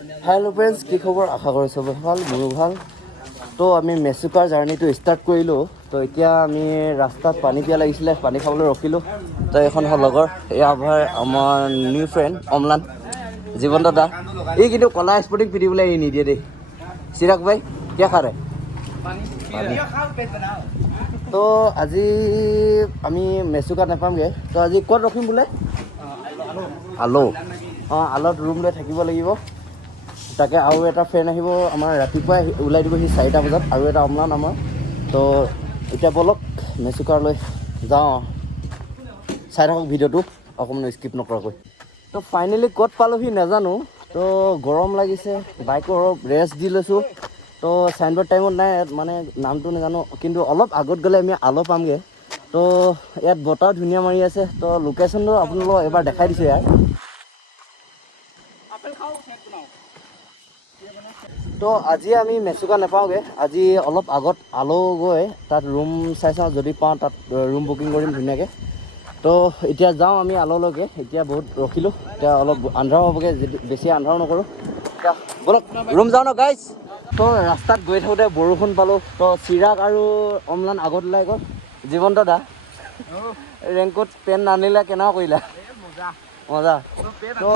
Hello' friends, কি খবৰ? আশা কৰিছোঁ ভাল, মোৰো ভাল। তো আমি মেচুকাৰ জাৰ্ণিটো ষ্টাৰ্ট কৰিলোঁ। তো এতিয়া আমি ৰাস্তাত পানী পিয়া লাগিছিলে, পানী খাবলৈ ৰখিলোঁ। তো এখন হ'ল লগৰ, এয়া আমাৰ নিউ ফ্ৰেণ্ড অমলান, জীৱন্ত দা। এই কিন্তু কলা স্পৰ্টিং পিন্ধিবলৈ এই নিদিয়ে দেই। চিৰাগ ভাই কিয় খাৰে? তো আজি আমি মেচুকা নাপামগৈ। তো আজি ক'ত ৰখিম বোলে? আলো। আলত ৰুম লৈ থাকিব লাগিব। তাকে আৰু এটা ফ্ৰেণ্ড আহিব আমাৰ, ৰাতিপুৱাই ওলাই দিব সি 4টা বজাত, আৰু এটা অমলান আমাৰ। তো এতিয়া বলক মেচুকালৈ যাওঁ, চাই থাকক ভিডিঅ'টো অকণমান স্কিপ নকৰাকৈ। তো ফাইনেলি ক'ত পালোহি নাজানো। তো গৰম লাগিছে, বাইকৰ অলপ ৰেষ্ট দি লৈছোঁ। তো চাইনবোৰ্ড টাইমত নাই, মানে নামটো নাজানো, কিন্তু অলপ আগত গ'লে আমি আলো পামগৈ। তো ইয়াত বতাহ ধুনীয়া মাৰি আছে। তো লোকেশ্যনটো আপোনালোকক এবাৰ দেখাই দিছোঁ ইয়াৰ। তো আজি আমি মেচুকা নাপাওঁগৈ, আজি অলপ আগত আলো গৈ তাত ৰুম চাই চাওঁ, যদি পাওঁ তাত ৰুম বুকিং কৰিম ধুনীয়াকৈ। তো এতিয়া যাওঁ আমি আলোলৈকে। এতিয়া বহুত ৰখিলোঁ, এতিয়া অলপ আন্ধাৰ হ'বগৈ, বেছি আন্ধাৰো নকৰোঁ। এতিয়া বলক ৰুম যাওঁ ন গাইজ। তো ৰাস্তাত গৈ থাকোঁতে বৰষুণ পালোঁ। তো চিৰাগ আৰু অমলান আগত ওলাই গ'ল। জীৱন্ত দা ৰেইনকোট পেণ্ট নানিলে, কেনেকুৱা কৰিলা? মজা। তো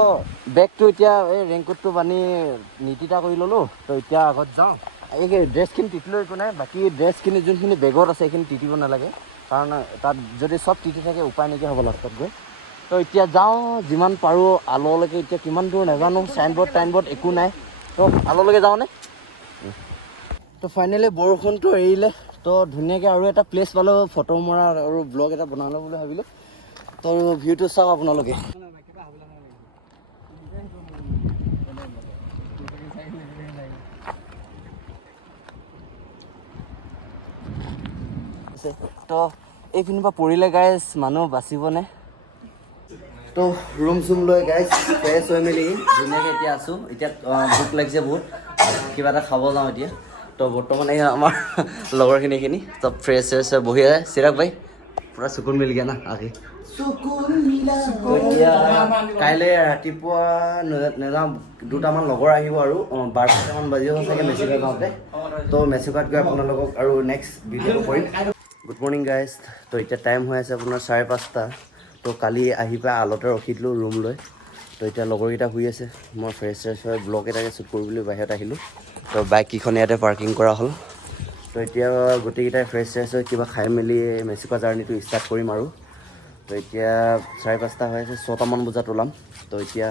বেগটো এতিয়া এই ৰেইনকোটটো বান্ধি নীতিতা কৰি ল'লোঁ। তো এতিয়া আগত যাওঁ। এই ড্ৰেছখিনি তিতিলেও একো নাই, বাকী ড্ৰেছখিনি যোনখিনি বেগত আছে সেইখিনি তিতিব নালাগে, কাৰণ তাত যদি চব তিতি থাকে উপায় নাইকিয়া হ'ব লাষ্টত গৈ। তো এতিয়া যাওঁ, যিমান পাৰোঁ আলোলৈকে। এতিয়া কিমান দূৰ নাজানো, চাইনবোৰ্ড একো নাই। তো আলোলৈকে যাওঁনে? তো ফাইনেলি বৰষুণটো এৰিলে। তো ধুনীয়াকৈ আৰু এটা প্লেচ পালোঁ ফটো মৰা আৰু ব্লগ এটা বনালোঁ বুলি ভাবিলোঁ। তো ভিউটো চাওক আপোনালোকে। তো এইপিনৰ পৰা পৰিলে গাইজ মানুহ বাচিবনে? তো ৰুম চুম লৈ গাইজ ফ্ৰেছ হৈ মেলি ধুনীয়াকৈ এতিয়া আছোঁ। এতিয়া ভোক লাগিছে বহুত, কিবা এটা খাব যাওঁ এতিয়া। তো বৰ্তমান এই আমাৰ লগৰখিনি চব ফ্ৰেছ হৈ বহি আছে। চিৰাগ ভাই পূৰা চকুন মিল গয়া না আগে। এতিয়া কাইলৈ ৰাতিপুৱা নাযাওঁ, 2টামান লগৰ আহিব আৰু 12টামান বাজিব চাগে মেচুকা যাওঁতে। তো মেচুকাত গৈ আপোনালোকক আৰু নেক্সট ভিডিঅ' কৰিম। Good morning guys. তো এতিয়া টাইম হৈ আছে আপোনাৰ 5:30। তো কালি আহি পাই আলতে ৰখি দিলোঁ ৰুম লৈ। তো এতিয়া লগৰকেইটা শুই আছে, মই ফ্ৰেছ হৈ ব্লগ এটাকে শ্বুট কৰিবলৈ বাহিৰত আহিলোঁ। তো বাইককেইখন ইয়াতে পাৰ্কিং কৰা হ'ল। তো এতিয়া গোটেইকেইটাই ফ্ৰেছ হৈ কিবা খাই মেলি মেচুকা জাৰ্ণিটো ষ্টাৰ্ট কৰিম আৰু। তো এতিয়া 5:30 হৈ আছে, 6টামান বজাত ওলাম। তো এতিয়া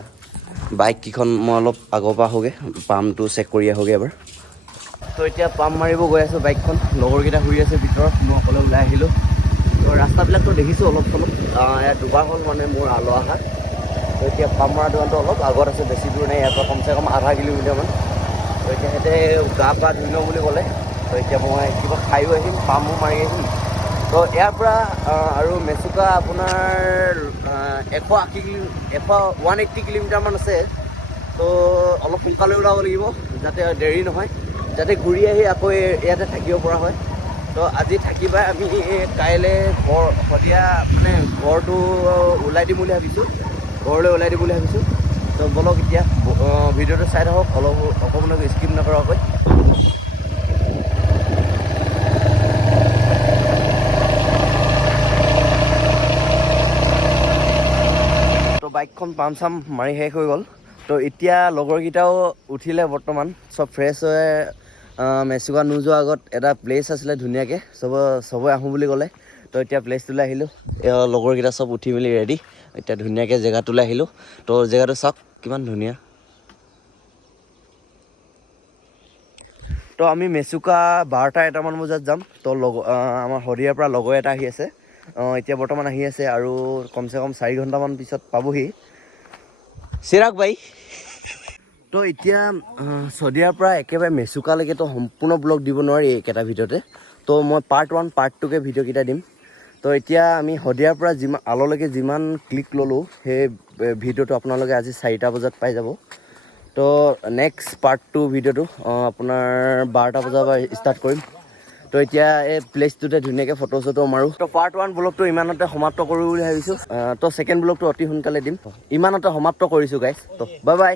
বাইককেইখন মই অলপ আগৰ পৰা আহোঁগৈ, পাম্পটো চেক কৰি আহোঁগৈ এবাৰ। তো এতিয়া পাম্প মাৰিব গৈ আছোঁ বাইকখন, লগৰকেইটা শুই আছে ভিতৰত, মই অকলে ওলাই আহিলোঁ। তো ৰাস্তাবিলাকতো দেখিছোঁ অলপ চলপ, ইয়াত দুবাৰ হ'ল মানে মোৰ আলো অহা। তো এতিয়া পাম্প মৰা দোকানটো অলপ আগত আছে, বেছি দূৰ নাই, ইয়াৰ পৰা কমচে কম আধা কিলোমিটাৰমান। তো এতিয়া সিহঁতে গা পা ধুই লওঁ বুলি ক'লে। তো এতিয়া মই কিবা খায়ো আহিম, পাম্পো মাৰি আহিম। তো ইয়াৰ পৰা আৰু মেচুকা আপোনাৰ 180 কিলোমিটাৰমান আছে। তো অলপ সোনকালে ওলাব লাগিব, যাতে দেৰি নহয়, যাতে ঘূৰি আহি আকৌ ইয়াতে থাকিব পৰা হয়। তো আজি থাকিবা, আমি কাইলৈ সন্ধিয়া মানে ঘৰটো ওলাই দিম বুলি ভাবিছোঁ, ঘৰলৈ ওলাই দিম বুলি ভাবিছোঁ। তো বলক এতিয়া ভিডিঅ'টো চাই থাকক, অকণমান স্কিপ নকৰাকৈ। তো বাইকখন পাম্প চাম্প মাৰি শেষ হৈ গ'ল। তো এতিয়া লগৰকেইটাও উঠিলে বৰ্তমান, চব ফ্ৰেছ হৈ মেচুকা নোযোৱাৰ আগত এটা প্লেচ আছিলে ধুনীয়াকৈ, চবে আহোঁ বুলি ক'লে। তো এতিয়া প্লেচটোলৈ আহিলোঁ, লগৰকেইটা চব উঠি মেলি ৰেডি। এতিয়া ধুনীয়াকৈ জেগাটোলৈ আহিলোঁ। তো জেগাটো চাওক কিমান ধুনীয়া। তো আমি মেচুকা 12টা-1টামান বজাত যাম। তো আমাৰ শদিয়াৰ পৰা লগৰ এটা আহি আছে, এতিয়া বৰ্তমান আহি আছে, আৰু কমচে কম 4 ঘণ্টামান পিছত পাবহি। চিৰাগ ভাই। তো এতিয়া শদিয়াৰ পৰা একেবাৰে মেচুকালৈকেতো সম্পূৰ্ণ ব্লগ দিব নোৱাৰি একেটা ভিডিঅ'তে। তো মই পাৰ্ট 1 পাৰ্ট 2কৈ ভিডিঅ'কেইটা দিম। তো এতিয়া আমি শদিয়াৰ পৰা আলোলৈকে যিমান ক্লিক ল'লোঁ, সেই ভিডিঅ'টো আপোনালোকে আজি 4টা বজাত পাই যাব। তো নেক্সট পাৰ্ট 2 ভিডিঅ'টো আপোনাৰ 12টা বজাৰ পৰা ষ্টাৰ্ট কৰিম। তো এতিয়া এই প্লেচটোতে ধুনীয়াকৈ ফটো চটো মাৰোঁ। তো পাৰ্ট 1 ব্লগটো ইমানতে সমাপ্ত কৰোঁ বুলি ভাবিছোঁ। তো ছেকেণ্ড ব্লগটো অতি সোনকালে দিম। ইমানতে সমাপ্ত কৰিছোঁ গাইজ। তো বাই বাই।